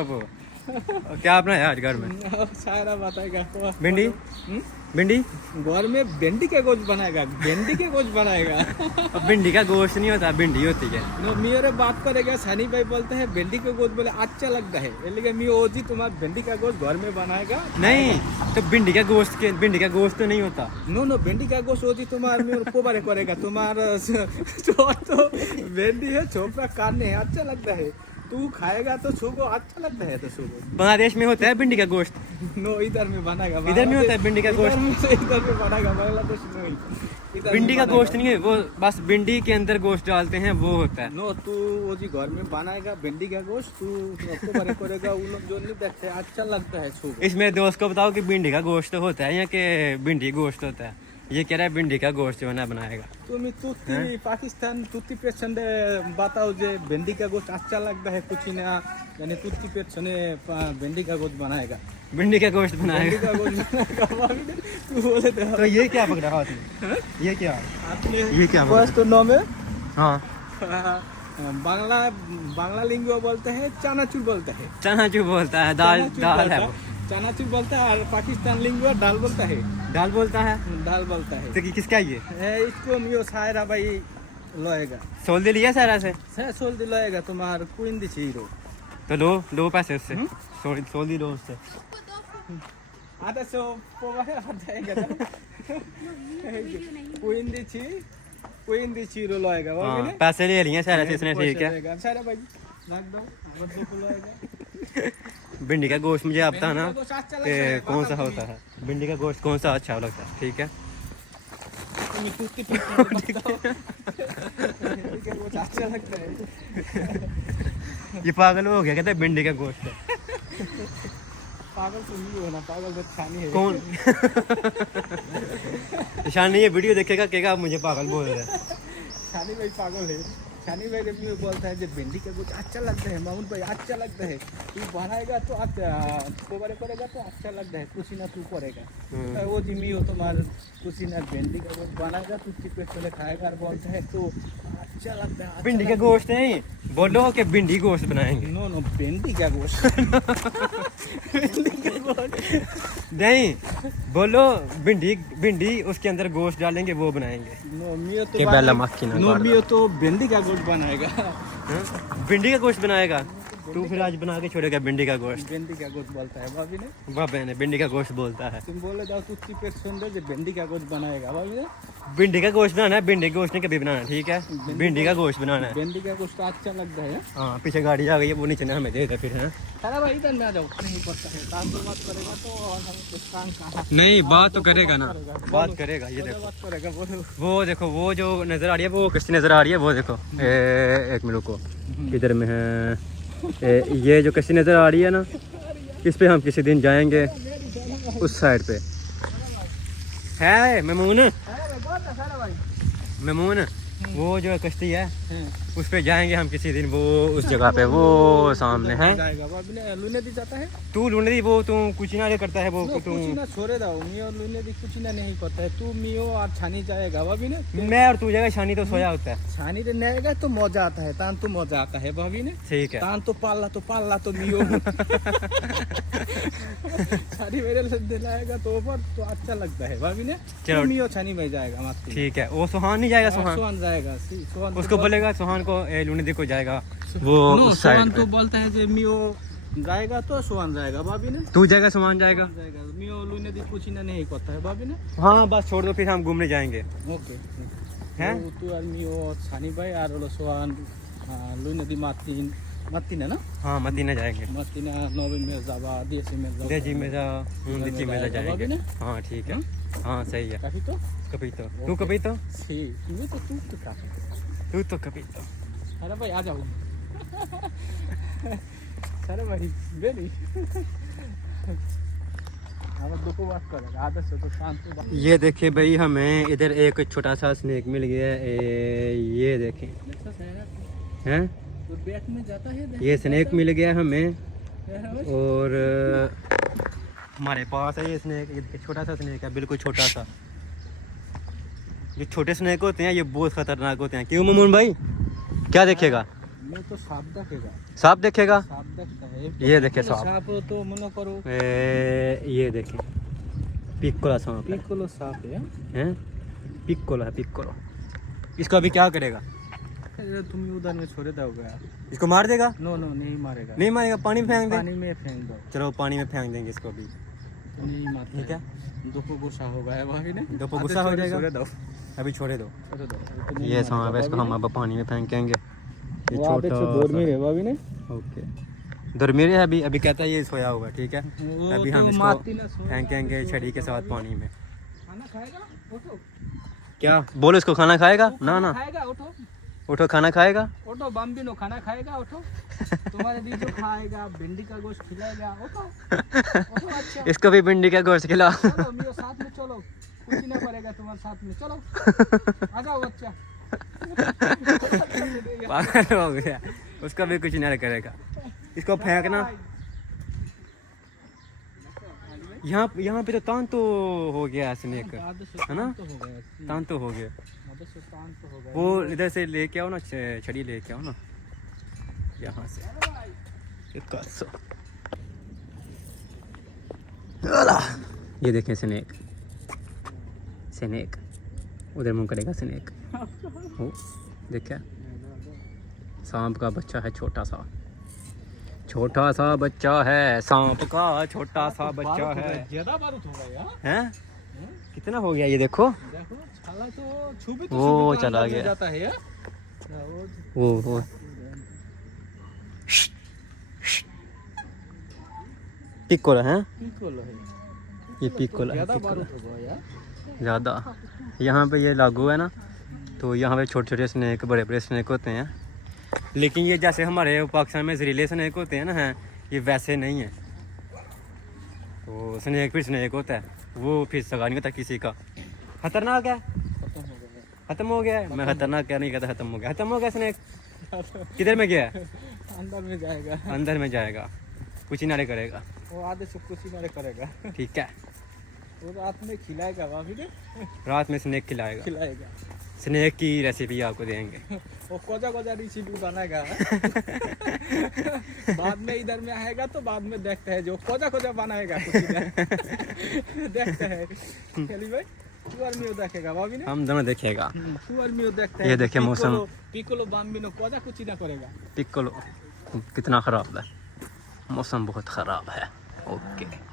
वो क्या अपना है आज घर में? सारा बताएगा भिंडी भिंडी घर में भिंडी का गोश्त बनाएगा, भिंडी के गोश्त बनाएगा। अब भिंडी का गोश्त नहीं होता, भिंडी होती है। नो मेरे बात करेगा, सनी भाई बोलते हैं भिंडी का गोश्त बोले अच्छा लगता है, लेकिन मी ओ जी तुम्हारा भिंडी का गोश्त घर में बनाएगा नहीं तो भिंडी का गोश्त तो नहीं होता। नो भिंडी का गोश्त ओ जी तुम्हारा मेरे को बारे करेगा, तुम्हारा तो भिंडी है छोपरा काटने है अच्छा लगता है, तू खाएगा तो सुबह अच्छा लगता है। तो सुबह बांग्लादेश में होता है भिंडी का गोश्त? नो इधर में बनाएगा, इधर में होता है भिंडी का गोश्त? इधर में बनाएगा, बांग्लादेश में भिंडी का गोश्त नहीं है वो, बस भिंडी के अंदर गोश्त डालते हैं वो होता है। नो तू वो जी घर में बनाएगा भिंडी का गोश्त, तू आपको बारे करेगा, वो लोग जो नहीं देखते अच्छा लगता है सुबह। इस मेरे दोस्त को बताओ कि भिंडी का गोश्त होता है या कि भिंडी गोश्त होता है? ये कह रहा है भिंडी का गोश्त जो है बनाएगा। तुम्हें तुत्ती पाकिस्तान तुत्ती पेशेंट बताओ जे भिंडी का गोश्त अच्छा लगता है कुछ ना, यानी तुत्ती पेशेंट भिंडी का गोश्त बनाएगा, भिंडी का गोश्त भिंडी बनाएगा। का गोश्त बनाएगा। तू बोले तो ये क्या पकड़ा हाथ में? ये क्या ये क्या गोश्त तो नो में हाँ बांग्ला लिंगुआ बोलते हैं, चनाचूर बोलते हैं, चनाचूर बोलता है, दाल चनाचूर दाल बोलता है है, वो। चनाचूर बोलता है, और पाकिस्तान लिंगुआ दाल बोलता है, दाल बोलता है दाल बोलता है। तो किसका ये इसको मियो सायरा भाई लएगा, सोल दे लिया सारा से? सोल दी लएगा तुम्हार क्वीन दी चीरो तो लो पैसे उससे, सोल दी लो उससे। आधा सो पोवारे आ जाएगा क्वीन दी चीरो लएगा वो भी हाँ, पैसे ले लिए सारा से इसने, ठीक है। सायरा भाई रख दो बच्चे को लएगा। भिंडी का गोश्त मुझे आप बताना भिंडी का गोश्त अच्छा लगता कि है, कौन सा बादाम होता है, भिंडी का गोश्त कौन सा अच्छा लगता है, ठीक है। तुम्हें तुत्ती अच्छा लगता है। ये पागल हो गया, कहते हैं भिंडी का गोश्त है। पागल तो नहीं हो ना, पागल तो छानी है। कौन ईशान ये वीडियो देखेगा कहेगा आप मुझे पागल बोल रहे हैं। छानी भाई पागल है, छानी भाई रिव्यू बोलता है जब भिंडी का कुछ अच्छा लगता है, माउंट भाई अच्छा लगता है, तू बनाएगा तो अच्छा, कोबारे करेगा तो अच्छा लगता है, कुछ ना तू करेगा। वो जिम्मी हो तुम्हारे कुछ ना भिंडी का कुछ बनाएगा, तू चिपेट पहले खाएगा और बोलता है तो अच्छा लगता है। भिंडी का गोश्त नहीं बोलो कि भिंडी गोश्त बनाएंगे। नो भिंडी का गोश्त भिंडी का गोश्त नहीं बोलो भिंडी उसके अंदर गोश्त डालेंगे वो बनाएंगे। नो मियो के बेला मक्खी ना नो काट मियो तो भिंडी का गोश्त बनाएगा। हाँ? भिंडी का गोश्त बनाएगा तू, फिर आज बना के छोड़ेगा भिंडी का गोश्त? भिंडी का गोश्त बोलता है भाभी ने, बाबे ने भिंडी का गोश्त बोलता है। तुम बोले जाओ तू चिपेट सुन दो जो भिंडी का गोश्त बनाएगा भाभी ने। भिंडी का गोश्त बनाना है, भिंडी का गोश्त नहीं कभी बनाना, ठीक है। भिंडी का गोश्त बनाना है। भिंडी का गोश्त अच्छा लगता है। हाँ पीछे गाड़ी आ गई है, वो नीचे ना हमें दे दे फिर, है सारा भाई इधर में आ जाओ, नहीं पड़ता है, काम तो मत करेगा तो और हम कुछ काम कहाँ। नहीं बात तो करेगा ना, बात करेगा। ये देखो बात करेगा बोलो। वो देखो वो जो नजर आ रही है वो किसकी नजर आ रही है, वो देखो एक मिनट को इधर में है ये जो कश्ती नजर आ रही है ना, इस पे हम किसी दिन जाएंगे उस साइड पे। है मेमून वो जो कश्ती है उस पे जाएंगे हम किसी दिन, वो उस जगह पे वो सामने है। लुने दी जाता है तू लूने दी वो तू कुछ ना करता है वो कुछ ना छोड़े दाओ मियो लुने दी कुछ ना नहीं करता है, तू मियो और छानी जाएगा भाभी ने, मैं और तू जगह छानी तो सोया होता है। छानी रे नेगा तो मजा आता है, तान तो मजा आता है भाभी ने, ठीक है। तान तो पाला तो मियो छानी मेरे दिलाएगा तो ऊपर तो अच्छा लगता है भाभी ने। चलो मियो छानी में जाएगा मस्ती, ठीक है। वो सुहान नहीं जाएगा? सुहान जाएगा, सुहान उसको बोलेगा सुहान को लूने दी को जाएगा वो उस सुहान साइड तो पे। बोलता है जो मियो जाएगा तो सुहान जाएगा भाभी ने, तू जाएगा सुहान जाएगा? जाएगा मियो लुने दी कुछ ना नहीं करता है भाभी ने। हाँ बस छोड़ दो फिर हम घूमने जाएंगे। ओके हैं? तू और मियो और छानी भाई और वो सुहान लुने दी मातीन है ना? हाँ मदीना जाएंगे, मातीना नोवे में जावा देसी में जावा देजी में जा देजी में जा जाएंगे। ना? हाँ ठीक है, हाँ सही है। काफी तो कभी तो तू कभी तो सी तू तो काफी। तू तो कभी तो अरे भाई आ जाओ अरे भाई बेरी हम दो बात करेगा आदत से तो शांत बात। ये देखिए भाई हमें इधर एक छोटा सा स्नेक मिल गया है, ये देखें हैं, तो बैठ में जाता है ये स्नेक मिल गया हमें। और हमारे पास है ये स्नेक, ये देखिए छोटा सा स्नेक है, बिल्कुल छोटा सा। जो छोटे स्नेक होते हैं ये बहुत खतरनाक होते हैं, क्यों ममून भाई क्या देखेगा? मैं तो सांप देखेगा, सांप देखेगा, सांप देखता है। ये देखे सांप, सांप तो मनो करो ये देखे पिक्कोला सांप है, पिक्कोलो सांप है। हैं? पिक्कोला है, पिक्कोलो। इसको अभी क्या करेगा? अरे तुम उधर में छोड़ दोगे? इसको मार देगा? नो नो नहीं मारेगा, नहीं मारेगा, पानी में फेंक दे। पानी में फेंक दो, चलो पानी में फेंक देंगे इसको अभी, तो नहीं मारता ठीक है? दो को गुस्सा हो गया भाभी ने, दो को गुस्सा हो जाएगा, छोड़ दो, अभी छोड़े दो। छोड़ दो। तो नहीं ये सांप है, मारेगा इसको हम अब पानी में फेंकेंगे। ये वो आधे छोटा दूर में है भाभी ने, ओके, दरमिरी है, अभी अभी कहता है ये सोया होगा, ठीक है? वो अभी तो हम इसको मारती ना सो। फेंकेंगे छड़ी के साथ पानी में। खाना खाएगा उठो, क्या बोलो, इसको खाना खाएगा? ना ना, खाएगा उठो, उठो, खाना खाएगा। उठो बम्बिनो खाना खाएगा उठो, तुम्हारे बीजू खाएगा, भिंडी का गोश्त खिलाएगा, उठो उठो। अच्छा इसको भी भिंडी का गोश्त खिला। चलो मेरे साथ में चलो, कुछ नहीं करेगा तुम्हारे साथ में, चलो आ जाओ बच्चा। पागल हो गया, उसका भी कुछ नहीं करेगा। इसको फेंकना, यहाँ पे तो तान तो हो गया स्नेक, है ना? तान तो हो गया, वो इधर से लेके आओ ना, छड़ी लेके आओ ना यहाँ से। ये देखें स्नेक, स्नेक उधर मुंह करेगा स्नेक, हो देखा, सांप का बच्चा है, छोटा सा, छोटा सा बच्चा है सांप का, छोटा सा बच्चा है। ज्यादा बारूद हो गया हैं? कितना हो गया ये देखो, देखो छाला तो छुबी तो वो छुबी तो चला अंदर ले गया। जाता है यार। वो पिक्कोला है, पिक्कोलो है, ये पिक्कोला है, ज्यादा पिक्कोला बारूद हो गया यार। ज़्यादा। यहाँ पे ये लागू है ना, तो यहाँ पे छोटे छोटे स्नेक, बड़े बड़े स्नेक होते हैं, लेकिन ये जैसे हमारे पाकिस्तान में जहरीले स्नेक होते हैं ना, हैं, ये वैसे नहीं है। तो स्नेक फिर स्नेक होता है, वो फिर सगा नहीं होता किसी का। खतरनाक है, खत्म हो गया है। मैं खतरनाक क्या नहीं कहता, खत्म हो गया, खत्म हो गया स्नेक। किधर में गया है? अंदर में जाएगा, अंदर में जाएगा, कुछ नारे करेगा, वो आधे से कुछ ही करेगा, ठीक है? वो रात में खिलाएगा भाभी ने, रात में स्नेक खिलाएगा, खिलाएगा, स्नेक की रेसिपी आपको देंगे। वो कोजा कोजा रेसिपी बनाएगा। बाद में इधर में आएगा तो बाद में देखते हैं, जो कोजा कोजा बनाएगा कुछ इधर। देखते हैं खेली भाई, तू और मियो देखेगा भाभी ने, हम दोनों देखेगा। तू और मियो देखते हैं। ये देखिए मौसम, पिक्कोलो बाम्बिनो कोजा कुछ ही ना करेगा। पिक्कोलो कितना ख़राब है, मौसम बहुत ख़राब है। ओके।